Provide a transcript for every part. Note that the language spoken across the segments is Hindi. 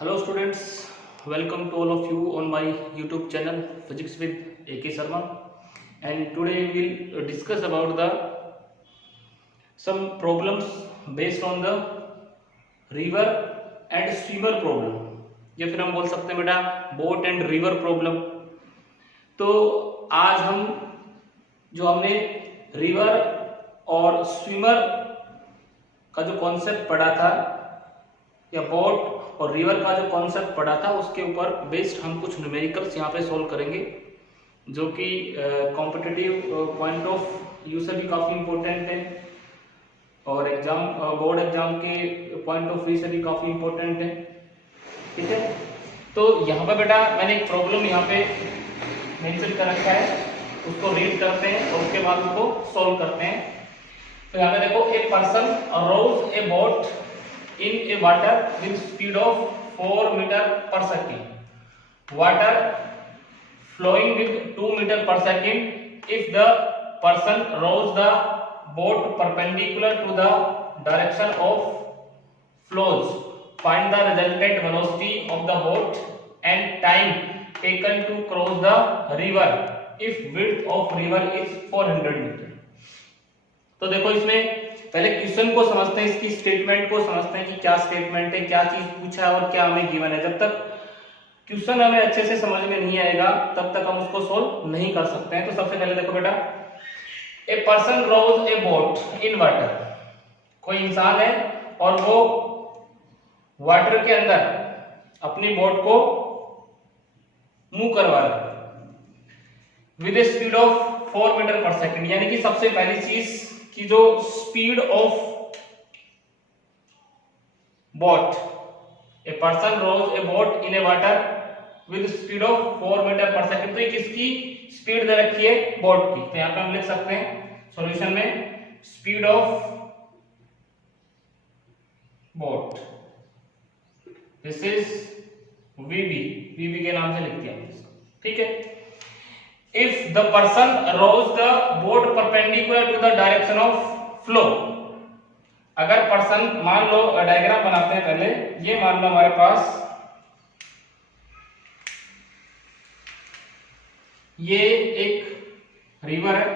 Hello students, welcome to all of you on my YouTube channel Physics with AK Sharma, and today we will discuss about the some problems based on the river and swimmer problem, या फिर हम बोल सकते हैं बेटा बोट एंड रिवर प्रॉब्लम। तो आज हम जो हमने रिवर और स्विमर का जो कॉन्सेप्ट पढ़ा था या बोट और रिवर का जो कॉन्सेप्ट पढ़ा था उसके ऊपर बेस्ड हम कुछ न्यूमेरिकल्स यहाँ पे सॉल्व करेंगे, जो कि कॉम्पिटिटिव पॉइंट ऑफ व्यू से भी काफ़ी इम्पोर्टेंट है और एग्जाम बोर्ड एग्जाम के पॉइंट ऑफ व्यू से भी काफ़ी इम्पोर्टेंट है। ठीक है, तो यहाँ पे बेटा मैंने एक प्रॉब्लम यहाँ पे मेंशन कर रखा है, उसको रीड करते हैं और उसके बाद उसको सॉल्व करते हैं। तो यहाँ पे देखो, a person rows a boat in a water with speed of 4 meter per second, water flowing with 2 meter per second. If the person rows the boat perpendicular to the direction of flows, find the resultant velocity of the boat and time taken to cross the river if width of river is 400 meter. तो देखो, इसमें पहले क्वेश्चन को समझते हैं, इसकी स्टेटमेंट को समझते हैं कि क्या स्टेटमेंट है, क्या चीज पूछा है और क्या हमें गिवन है। जब तक क्वेश्चन हमें अच्छे से समझ में नहीं आएगा तब तक हम उसको सोल्व नहीं कर सकते हैं। तो सबसे पहले देखो बेटा, a person rows a boat in water, कोई इंसान है और वो वाटर के अंदर अपनी बोट को मूव करवा रहा है with a speed of 4 metre per second. यानी कि सबसे पहली चीज कि जो speed of boat, a person rows a boat in a water with speed of 4 metre per second, तो किसकी स्पीड दे रखी है? बोट की। तो यहां पे हम लिख सकते हैं सॉल्यूशन में speed of boat, this is वीबी के नाम से लिख दिया। ठीक है, if the person rows the boat perpendicular to the direction of flow, अगर पर्सन, मान लो डायग्राम बनाते हैं पहले, ये मान लो हमारे पास ये एक रिवर है,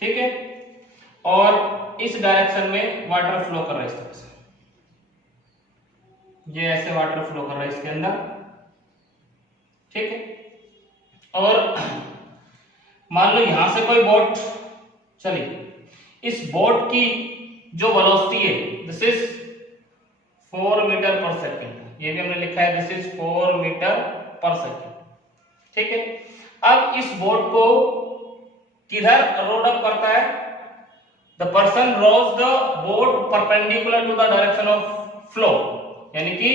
ठीक है, और इस डायरेक्शन में वाटर फ्लो कर रहा है इस तरह से, ये ऐसे वाटर फ्लो कर रहा है इसके अंदर, ठीक है। और मान लो यहां से कोई बोट चली, इस बोट की जो वेलोसिटी है this is 4 metre per second, ये भी हमने लिखा है this is 4 metre per second, ठीक है। अब इस बोट को किधर रोड अप करता है? The person rows the boat perpendicular to the direction of flow, यानी कि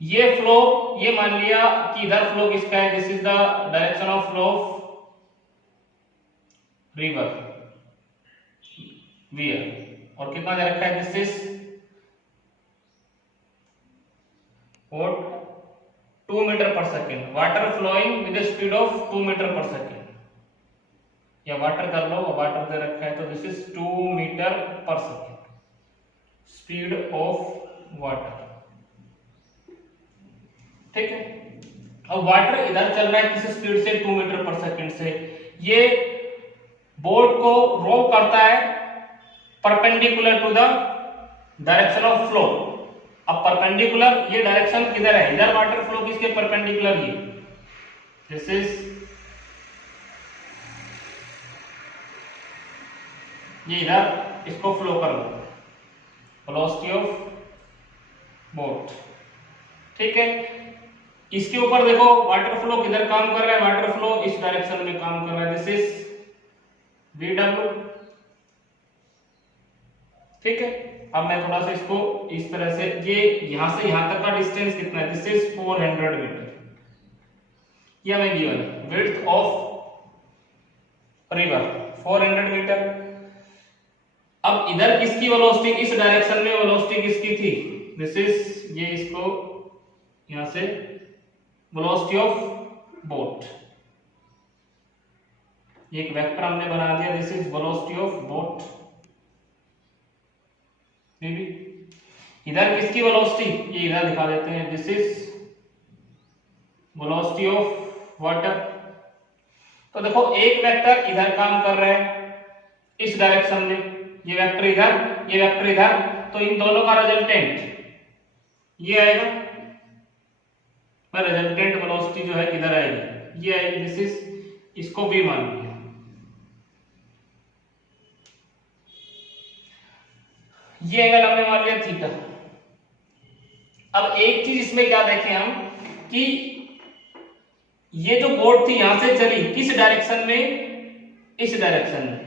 ये फ्लो, ये मान लिया कि इधर फ्लो किसका है, this is the direction of flow of river where, और कितना दे रखा है, this is 2 metre per second, water flowing with speed of 2 metre per second, या वाटर कर लो, वाटर दे रखा है, तो this is 2 metre per second speed of water, ठीक है। अब वाटर इधर चल रहा है किस स्पीड से? 2 मीटर पर सेकंड से। ये बोट को रो करता है perpendicular to the direction of flow. अब परपेंडिकुलर, ये डायरेक्शन किधर है? इधर वाटर फ्लो किसके परपेंडिकुलर? ये दिस इज, ये इधर इसको फ्लो कर लो, वेलोसिटी ऑफ बोट, ठीक है। इसके ऊपर देखो वाटर फ्लो किधर काम कर रहा है, वाटर फ्लो इस डायरेक्शन में काम कर रहा है, दिस इज VW, ठीक है। अब मैं थोड़ा सा इसको इस तरह से, ये यहां से यहां तक का डिस्टेंस कितना है, दिस इज 400 मीटर, ये हमें गिवन है। Width of river 400 metre. अब इधर किसकी वेलोसिटी, इस डायरेक्शन में वेलोसिटी किसकी थी, दिस इज, ये इसको यहां से वेलोसिटी ऑफ बोट, ये एक वेक्टर हमने बना दिया, this is velocity of boat, may be इधर किसकी वेलोसिटी, ये इधर दिखा देते हैं, this is velocity of water. तो देखो एक वेक्टर इधर काम कर रहा है इस डायरेक्शन में, ये वेक्टर इधर, ये वेक्टर इधर, तो इन दोनों का रिजल्टेंट ये आएगा, रिजल्टेंट वेलोसिटी जो है किधर आएगी, ये आएगी, दिस इज, इसको v मान लिया। ये एंगल हमने मान लिया थीटा। अब एक चीज इसमें क्या देखें हम कि ये जो बोट थी यहां से चली किस डायरेक्शन में, इस डायरेक्शन में,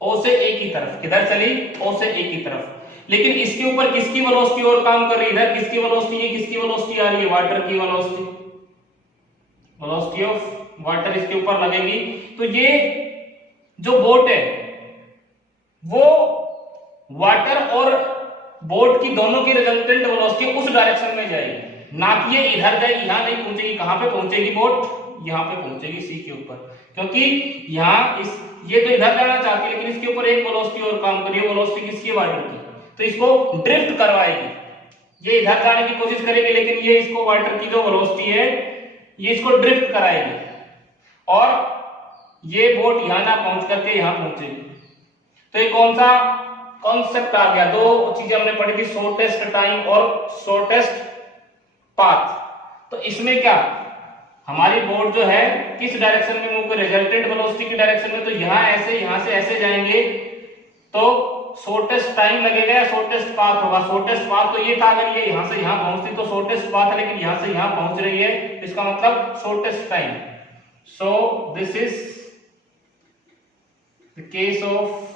ओ से ए की तरफ, किधर चली, ओ से ए की तरफ। लेकिन इसके ऊपर किसकी वेलोसिटी और काम कर रही है, इधर किसकी वेलोसिटी, ये किसकी वेलोसिटी आ रही है, वाटर की वेलोसिटी, वेलोसिटी ऑफ वाटर इसके ऊपर लगेगी। तो ये जो बोट है वो वाटर और बोट की दोनों की रिजल्टेंट वेलोसिटी उस डायरेक्शन में जाएगी, ना कि ये इधर जाएगी, यहां नहीं पहुंचेगी। कहां पे पहुंचेगी बोट, यहां पे पहुंचेगी सी के ऊपर, क्योंकि यहां इस, ये तो इधर जाना चाहती है लेकिन इसके ऊपर एक वेलोसिटी और काम कर रही है, वेलोसिटी किसकी, वाटर की, तो इसको ड्रिफ्ट करवाएगी। ये इधर जाने की कोशिश करेगी लेकिन ये इसको वाटर की जो वेलोसिटी है ये इसको ड्रिफ्ट कराएगी और ये बोट यहां ना पहुंच करके यहां पहुंचेगी। तो ये कौन सा कॉन्सेप्ट आ गया, दो चीजें हमने पढ़ी थी, शॉर्टेस्ट टाइम और शॉर्टेस्ट पाथ। तो इसमें क्या हमारी बोट जो है किस डायरेक्शन में मूव कर, रिजल्टेंट वेलोसिटी की डायरेक्शन में, तो यहां ऐसे, यहां से ऐसे जाएंगे तो शॉर्टेस्ट टाइम लगेगा या शॉर्टेस्ट पाथ होगा। शॉर्टेस्ट पाथ तो ये था अगर ये यहां से यहां पहुंचती तो शॉर्टेस्ट पाथ है, लेकिन यहां से यहां पहुंच रही है, इसका मतलब shortest time. So this is the case of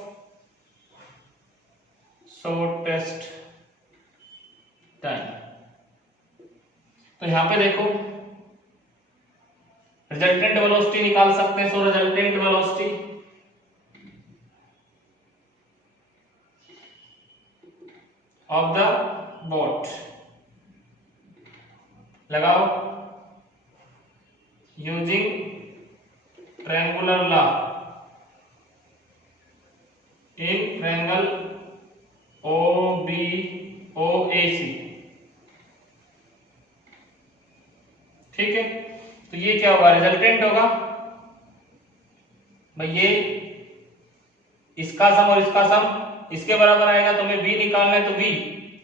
shortest time. तो यहां पे देखो रिजल्टेंट वेलोसिटी निकाल सकते हैं। So resultant velocity of the boat लगाओ using triangular law in triangle OBOAC। ठीक है, तो ये क्या होगा, रिजल्टेंट होगा भाई, ये इसका सम और इसका सम इसके बराबर आएगा, तो हमें v निकालना है, तो v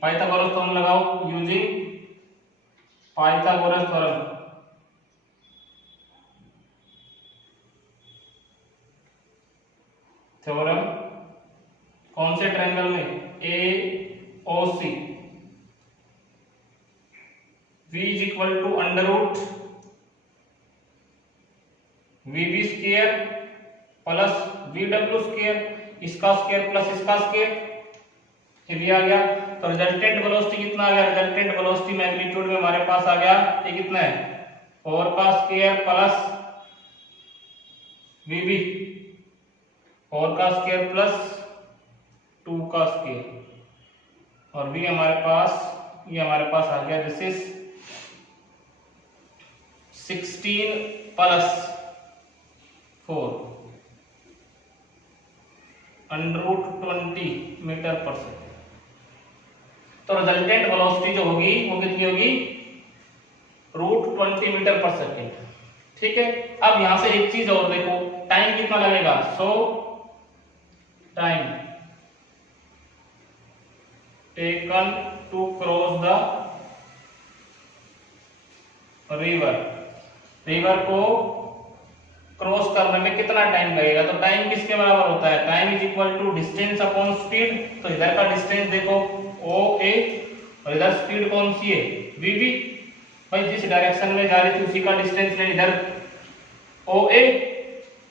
पाइथागोरस थ्योरम लगाओ यूजिंग पाइथागोरस थ्योरम। थ्योरम कौन से ट्रायंगल में, AOC। v is equal to under root VB square plus VW square, इसका स्क्वायर प्लस इसका स्क्वायर, ये भी आ गया। तो रिजल्टेंट वेलोसिटी कितना आ गया, रिजल्टेंट वेलोसिटी मैग्नीट्यूड में हमारे पास आ गया, ये कितना है, 4 का स्क्वायर प्लस VB, 4 का स्क्वायर प्लस 2 का स्क्वायर, और भी हमारे पास, ये हमारे पास आ गया, this is 16 plus 4 under root 20 metre per second. तो रिजल्टेंट वेलोसिटी जो होगी वो कितनी होगी, रूट 20 मीटर पर सेकेंड। ठीक है, अब यहां से एक चीज और देखो, टाइम कितना लगेगा, so time taken to cross the river, river को क्रॉस करने में कितना टाइम लगेगा। तो टाइम किसके बराबर होता है, time is equal to distance upon speed. तो इधर का डिस्टेंस देखो OA और इधर स्पीड कौन सी है, VB। भाई जिस डायरेक्शन में जा रही थी उसी का डिस्टेंस ले, इधर OA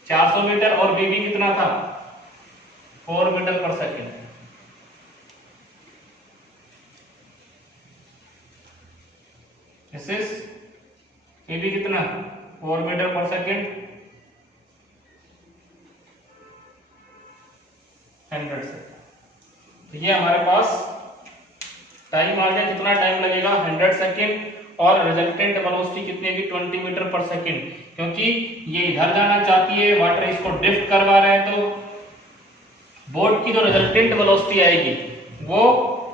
400 मीटर और VB कितना था, 4 metre per second. This is VB कितना, 4 मीटर पर सेकेंड 100 सेकेंड। तो ये हमारे पास टाइम आ गया, कितना टाइम लगेगा, 100 सेकेंड, और रिजल्टेंट वेलोसिटी कितनी होगी, 20 मीटर पर सेकेंड, क्योंकि ये इधर जाना चाहती है, वाटर इसको ड्रिफ्ट करवा रहा है, तो बोट की जो रिजल्टेंट वेलोसिटी आएगी वो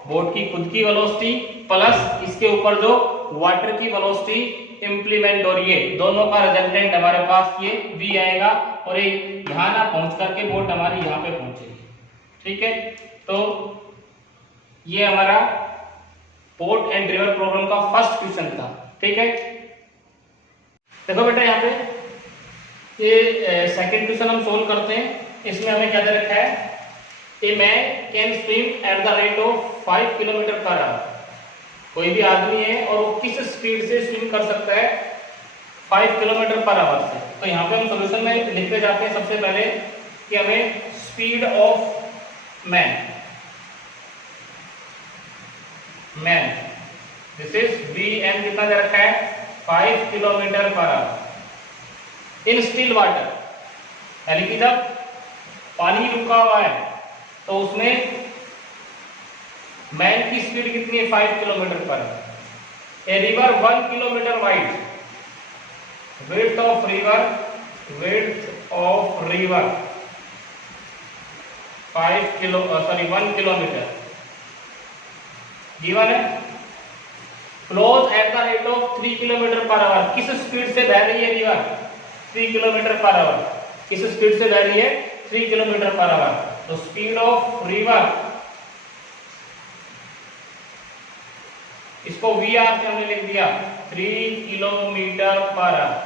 बोट की खुद की वेलोसिटी प्लस इसके ऊपर जो वाटर की वेलोसिटी इंप्लीमेंट हो रही है, दोनों का रिजल्टेंट हमारे पास ये v आएगा और ये यहाँ ना पहुंच करके बोट हमारी यहाँ पे पहुंचेगी। ठीक है, तो ये हमारा पोर्ट एंड रिवर प्रॉब्लम का फर्स्ट क्वेश्चन था। ठीक है, देखो बेटा यहाँ पे ये सेकंड क्वेश्चन हम सोल्व करते हैं। इसमें हमें क्या दे रखा है, a man can swim eight the rate of 5 kilometre per our. कोई भी आदमी है और वो किस स्पीड से स्विम कर सकता है, 5 किलोमीटर पर आवर से। तो यहाँ पे हम सॉल्यूशन में लिखते जाते हैं सबसे पहले कि हमें speed of man this is V M कितना दे रखा है, 5 kilometre per hour in still water, यानी कि जब पानी रुका हुआ है तो उसमें मैन की स्पीड कितनी है, 5 किलोमीटर पर। A river 1 kilometre wide, width of river 1 kilometre given है। Flows at the rate of 3 kilometre per hour, किस स्पीड से बह रही है रिवर, 3 किलोमीटर पर आवर। किस स्पीड से बह रही है, 3 किलोमीटर पर आवर। तो स्पीड ऑफ रिवर, इसको वी आर से हमने लिख दिया 3 kilometre per hour.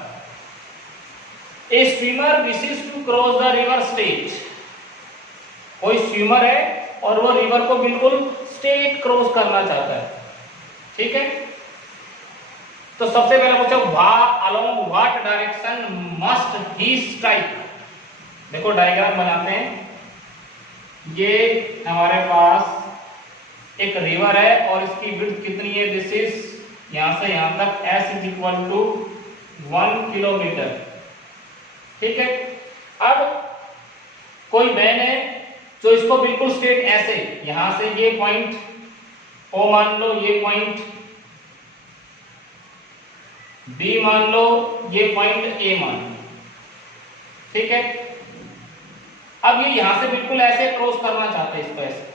A swimmer wishes to cross the river straight, कोई स्विमर है और वो रिवर को बिल्कुल स्ट्रेट क्रॉस करना चाहता है। ठीक है, तो सबसे पहले पूछो along what direction must he strike. देखो डायग्राम बनाते हैं। ये हमारे पास एक रिवर है और इसकी विड्थ कितनी है, दिस इज यहां से यहां तक s is equal to 1 kilometre. ठीक है, अब कोई मैन है जो इसको बिल्कुल स्ट्रेट ऐसे यहां से ये पॉइंट O मान लो, ये पॉइंट B मान लो, ये पॉइंट A मान लो। ठीक है, अब ये यहां से बिल्कुल ऐसे क्रॉस करना चाहते हैं इसको ऐसे।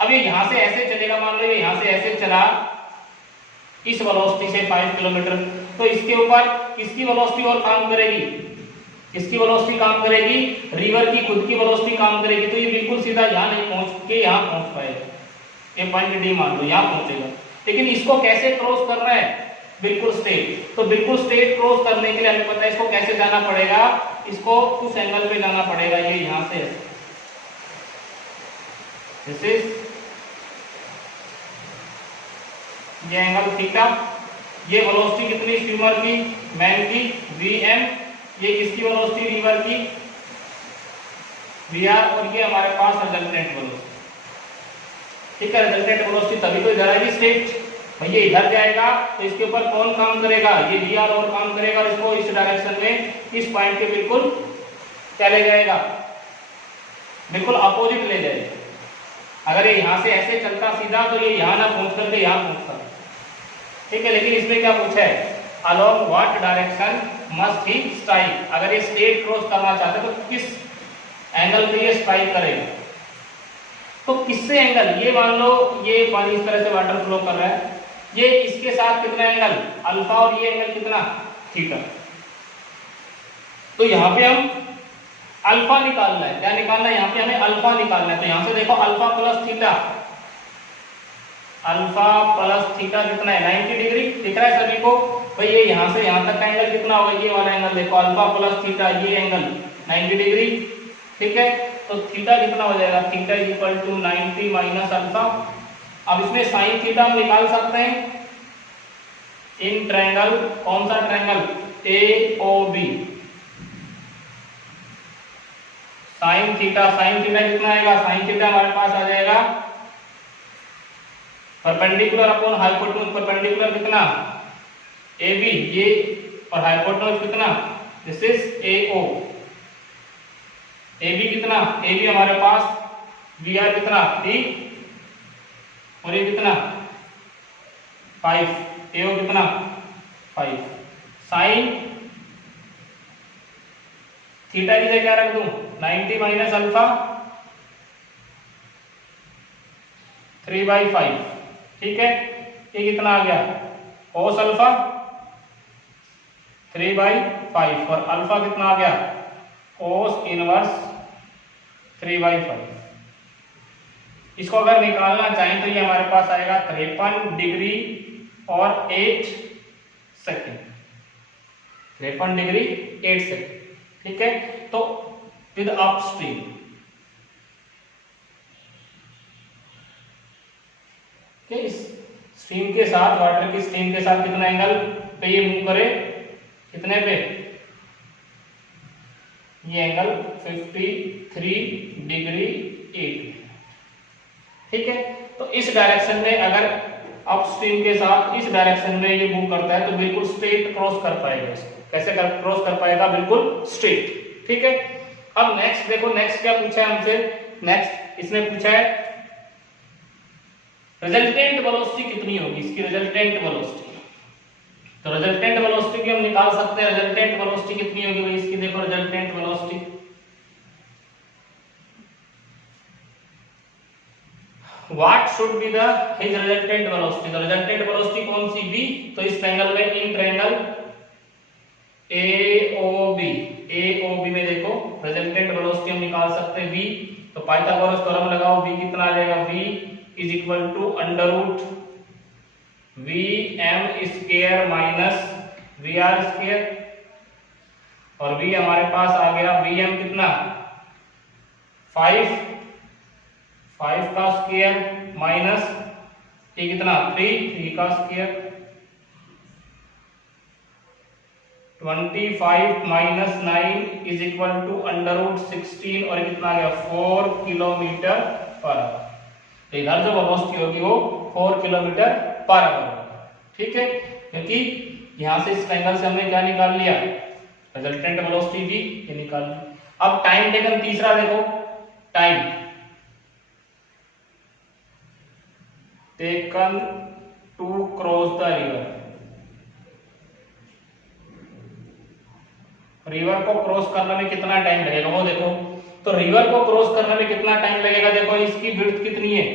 अब ये यहां से ऐसे चलेगा, मान लो ये यहां से ऐसे चला इस वेलोसिटी से 5 किलोमीटर, तो इसके ऊपर किसकी वेलोसिटी और काम करेगी, किसकी वेलोसिटी काम करेगी, रिवर की खुद की वेलोसिटी काम करेगी। तो ये बिल्कुल सीधा यहां नहीं पहुंच के यहां पहुंच पाएगा, ये पॉइंट डी मान लो यहां पहुंचेगा। लेकिन इसको कैसे क्रॉस करना है, बिल्कुल स्ट्रेट। तो बिल्कुल स्ट्रेट क्रॉस करने के लिए हमें पता है इसको कैसे जाना पड़ेगा, इसको उस एंगल पे जाना पड़ेगा, ये यहां से दिस इज ये एंगल थीटा। ये वेलोसिटी कितनी स्विमर की, मैन की vm, ये किसकी वेलोसिटी, रिवर की vr, और ये हमारे पास रिजल्टेंट वेलोसिटी। ठीक है, रिजल्टेंट वेलोसिटी तभी तो इधर आएगी स्ट्रेट, भैया इधर जाएगा तो इसके ऊपर कौन काम करेगा, ये vr और काम करेगा और इसको इस डायरेक्शन में इस पॉइंट के बिल्कुल क्या ले जाएगा, बिल्कुल अपोजिट ले जाएगा। अगर ये यहां से ऐसे चलता सीधा तो ये यहां ना पहुंच करके यहां पहुंचता। ठीक है, लेकिन इसमें क्या पूछा है, along what direction must he strike. अगर ये स्ट्रेट क्रॉस करना चाहते हैं तो किस एंगल पे ये स्ट्राइक करेगा, तो किससे एंगल, ये मान लो ये पानी इस तरह से वाटर फ्लो कर रहा है, ये इसके साथ कितना एंगल अल्फा और ये एंगल कितना थीटा। तो यहां पे हम अल्फा निकालना है, क्या निकालना है, यहाँ पे हमें अल्फा निकालना है। तो यहां से देखो alpha plus theta, alpha plus theta कितना है, 90 डिग्री। दिख रहा है सभी को, भाई ये यहां से यहां तक का एंगल कितना होगा, ये वाला एंगल देखो अल्फा प्लस थीटा, ये एंगल 90 डिग्री। ठीक है, तो थीटा कितना हो जाएगा, theta is equal to 90 minus alpha. अब इसमें साइन थीटा हम निकाल सकते हैं इन ट्रायंगल, कौन सा ट्रायंगल, AOB। साइन थीटा कितना आएगा, साइन थीटा हमारे पास आ जाएगा परपेंडिकुलर अपॉन हाइपोटेन्यूज। परपेंडिकुलर कितना AB, ये और हाइपोटेन्यूज कितना, दिस इज AO। AB कितना, AB हमारे पास VR कितना 3 और ये कितना 5, AO कितना 5। साइन थीटा की जगह क्या रख दूं, 90 माइनस अल्फा 3/5, ठीक है। ये कितना आ गया cos अल्फा 3/5 और अल्फा कितना आ गया cos इनवर्स 3/5। इसको अगर निकालना चाहें तो ये हमारे पास आएगा 53 डिग्री और 8 सेकेंड, 53 डिग्री 8 सेकेंड, ठीक है। तो विद अपस्ट्रीम, इस स्ट्रीम के साथ, वाटर की स्ट्रीम के साथ कितना एंगल पे ये मूव करे, कितने पे, ये एंगल 53 डिग्री 8, ठीक है। तो इस डायरेक्शन में अगर अपस्ट्रीम के साथ इस डायरेक्शन में ये मूव करता है तो बिल्कुल स्ट्रेट क्रॉस कर पाएगा इसको। कैसे क्रॉस कर पाएगा, बिल्कुल स्ट्रेट, ठीक है। अब नेक्स्ट देखो, नेक्स्ट क्या पूछा है हमसे, नेक्स्ट इसने पूछा है रिजल्टेंट वेलोसिटी कितनी होगी, इसकी रिजल्टेंट वेलोसिटी। तो रिजल्टेंट वेलोसिटी भी हम निकाल सकते हैं। रिजल्टेंट वेलोसिटी कितनी होगी भाई इसकी, देखो resultant velocity, what should be the his resultant velocity. तो रिजल्टेंट वेलोसिटी कौन सी, v। तो इस ट्रायंगल में, इन ट्रायंगल AOB में देखो रिजल्टेंट वेलोसिटी हम निकाल सकते हैं v। तो पाइथागोरस थ्योरम लगाओ, v कितना आ जाएगा, v is equal to under root vm square minus vr square, और v हमारे पास आ गया vm कितना 5 का स्क्वायर माइनस ये कितना 3 का square, 25 minus 9 is equal to under root 16, और कितना आ गया 4 किलोमीटर पर आवर। तो इधर जो वेलोसिटी होगी वो 4 किलोमीटर पर आवर होगा, ठीक है। क्योंकि यहां से इस ट्रायंगल से हमने क्या निकाल लिया, रिजल्टेंट वेलोसिटी भी ये निकाल लिया। अब टाइम टेकन तीसरा देखो, time taken to cross the river. River को क्रॉस करने में कितना टाइम लगेगा वो देखो। तो रिवर को क्रॉस करने में कितना टाइम लगेगा, देखो इसकी विड्थ कितनी है,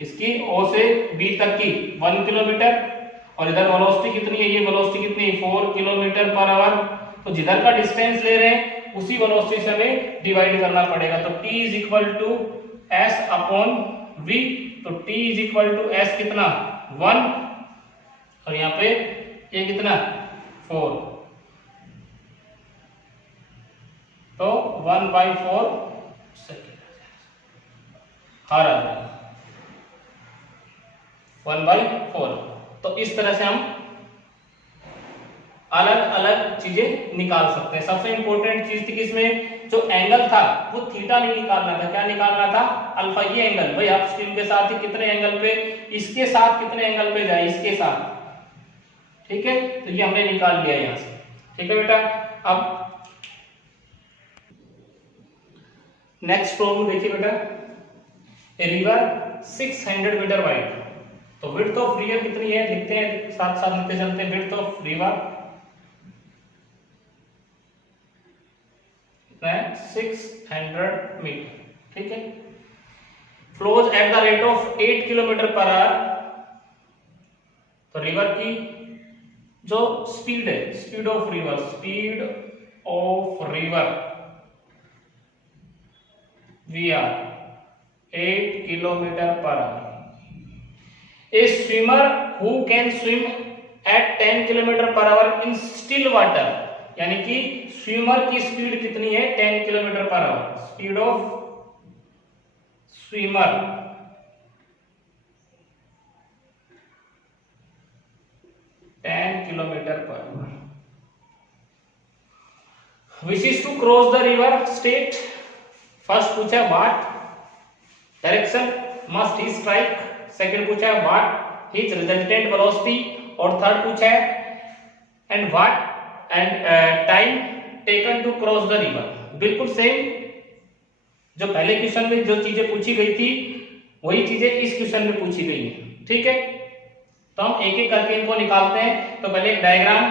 इसकी O से B तक की 1 किलोमीटर, और इधर वेलोसिटी कितनी है, ये वेलोसिटी कितनी है 4 किलोमीटर पर आवर। तो जिधर का डिस्टेंस ले रहे हैं उसी वेलोसिटी से हमें डिवाइड करना पड़ेगा। तो T is equal to S upon V। तो T is equal to S कितना 1, और यहाँ पे ये कितना 4, तो 1/4 सेकेंड हर आ जाएगा 1/4। तो इस तरह से हम अलग अलग चीजें निकाल सकते हैं। सबसे इंपॉर्टेंट चीज थी कि इसमें जो एंगल था वो थीटा नहीं निकालना था, क्या निकालना था, अल्फा। ये एंगल भाई अपस्ट्रीम के साथ ही कितने एंगल पे, इसके साथ कितने एंगल पे जाए, इसके साथ, ठीक है। तो ये हमने निकाल लिया यहां से, ठीक है बेटा। अब नेक्स्ट प्रॉब्लम देखिए बेटा, ए रिवर 600 मीटर वाइड। तो विड्थ ऑफ रिवर कितनी है, लिखते हैं साथ साथ लिखते चलते हैं। विड्थ ऑफ रिवर कितना है 600 मीटर, ठीक है। Flows at the rate of 8 kilometre per hour. तो रिवर की जो स्पीड है, speed of river VR 8 kilometre per hour. A swimmer who can swim at 10 kilometre per hour in still water, यानी कि स्विमर की स्पीड कितनी है 10 kilometre per hour. Speed of swimmer 10 kilometre per hour, wishes to cross the river straight. First पूछा what direction must he strike, second पूछा है व्हाट हिज रिजल्टेंट वेलोसिटी, और थर्ड पूछा है and what and time taken to cross the river. बिल्कुल सेम जो पहले क्वेश्चन में जो चीजें पूछी गई थी वही चीजें इस क्वेश्चन में पूछी गई है, ठीक है। तो हम एक एक करके इनको निकालते हैं। तो पहले एक डायग्राम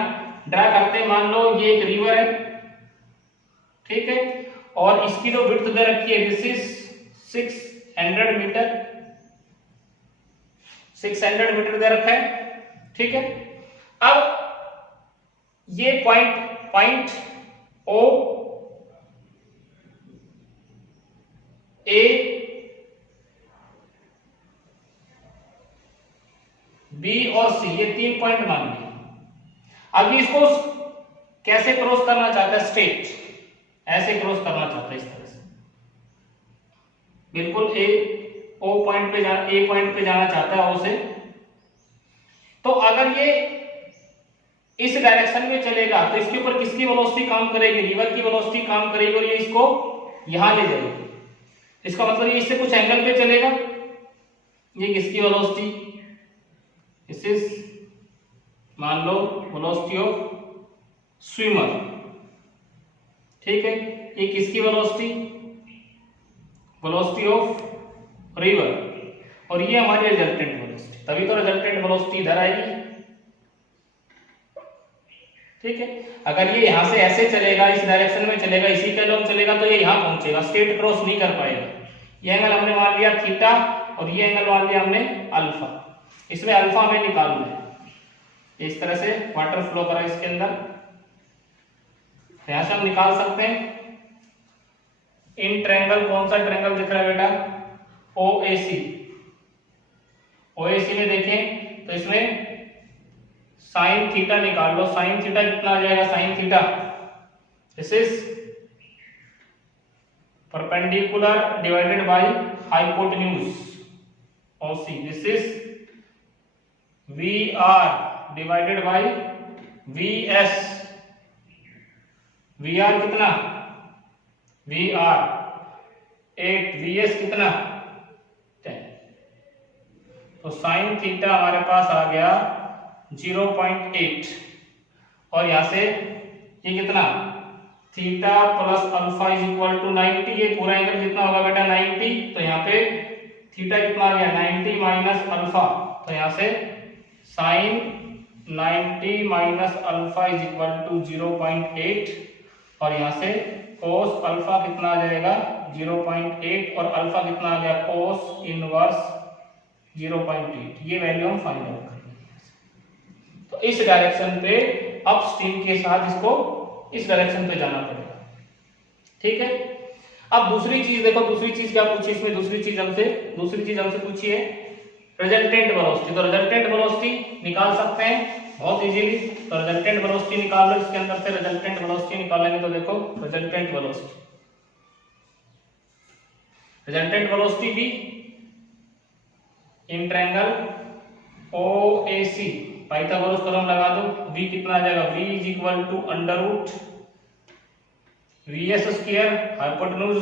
ड्रा करते हैं। मान लो ये एक रिवर है, ठीक है, और इसकी जो विड्थ दे रखी है दिस इज 600 मीटर, 600 मीटर दे रखा है, ठीक है। अब ये पॉइंट ओ ए बी और सी, ये 3 पॉइंट मान लिए। अब ये इसको कैसे क्रॉस करना चाहता है, स्ट्रेट ऐसे क्रॉस करना चाहता है, इस तरह से बिल्कुल ए पॉइंट पे जाना चाहता है, ओ से। तो अगर ये इस डायरेक्शन में चलेगा तो इसके ऊपर किसकी वेलोसिटी काम करेगी, रिवर की वेलोसिटी काम करेगी, और ये इसको यहां ले जाएगी। इसका मतलब ये इससे कुछ एंगल पे चलेगा। ये किसकी वेलोसिटी, दिस इज मान लो वेलोसिटी ऑफ स्विमर, ठीक है। ये किसकी वेलोसिटी, वेलोसिटी ऑफ रिवर, और ये हमारी रिजल्टेंट वेलोसिटी। तभी तो रिजल्टेंट वेलोसिटी इधर आएगी, ठीक है। अगर ये यहां से ऐसे चलेगा, इस डायरेक्शन में चलेगा, इसी के अलॉन्ग चलेगा, तो ये यहां पहुंचेगा, स्ट्रेट क्रॉस नहीं कर पाएगा। ये एंगल हमने मान लिया थीटा, और ये एंगल मान लिया हमने अल्फा। इसमें अल्फा हमें निकालना है। इस तरह से वाटर फ्लो करा इसके अंदर, यहां से हम निकाल सकते हैं। इन ट्रायंगल, कौन सा ट्रायंगल दिख रहा है बेटा, ओएसी। ओएसी में देखें तो इसमें साइन थीटा निकाल लो। साइन थीटा कितना आ जाएगा, sine theta this is perpendicular divided by hypotenuse OC, this is V R divided by V S. V R कितना, वी आर 8, वी एस कितना 10। तो साइन थीटा हमारे पास आ गया 0.8, और यहां से ये कितना, theta plus alpha is equal to 90। ये पूरा एंगल कितना होगा बेटा 90, तो यहाँ पे थीटा कितना आ गया 90 माइनस अल्फा, तो यहाँ से sine 90 minus alpha is equal to 0.8, और यहाँ से कोस अल्फा कितना आ जाएगा 0.8, और अल्फा कितना आ गया कोस इनवर्स 0.8। ये वैल्यू हम फाइंड आउट करेंगे। तो इस डायरेक्शन पे अपस्ट्रीम के साथ इसको इस डायरेक्शन पे जाना पड़ेगा, ठीक है। अब दूसरी चीज देखो, दूसरी चीज क्या पूछी इसमें, दूसरी चीज हमसे पूछी है रिजल्टेंट वेलोसिटी। तो रिजल्टेंट वेलोसिटी निकाल सकते हैं बहुत इजीली। तो रिजल्टेंट वेलोसिटी निकाल लो, इसके अंदर से रिजल्टेंट वेलोसिटी निकालेंगे तो देखो रिजल्टेंट वेलोसिटी भी in triangle OAC Pythagoras theorem लगा दो। v कितना आ जाएगा, v is equal to under root V S square hypotenuse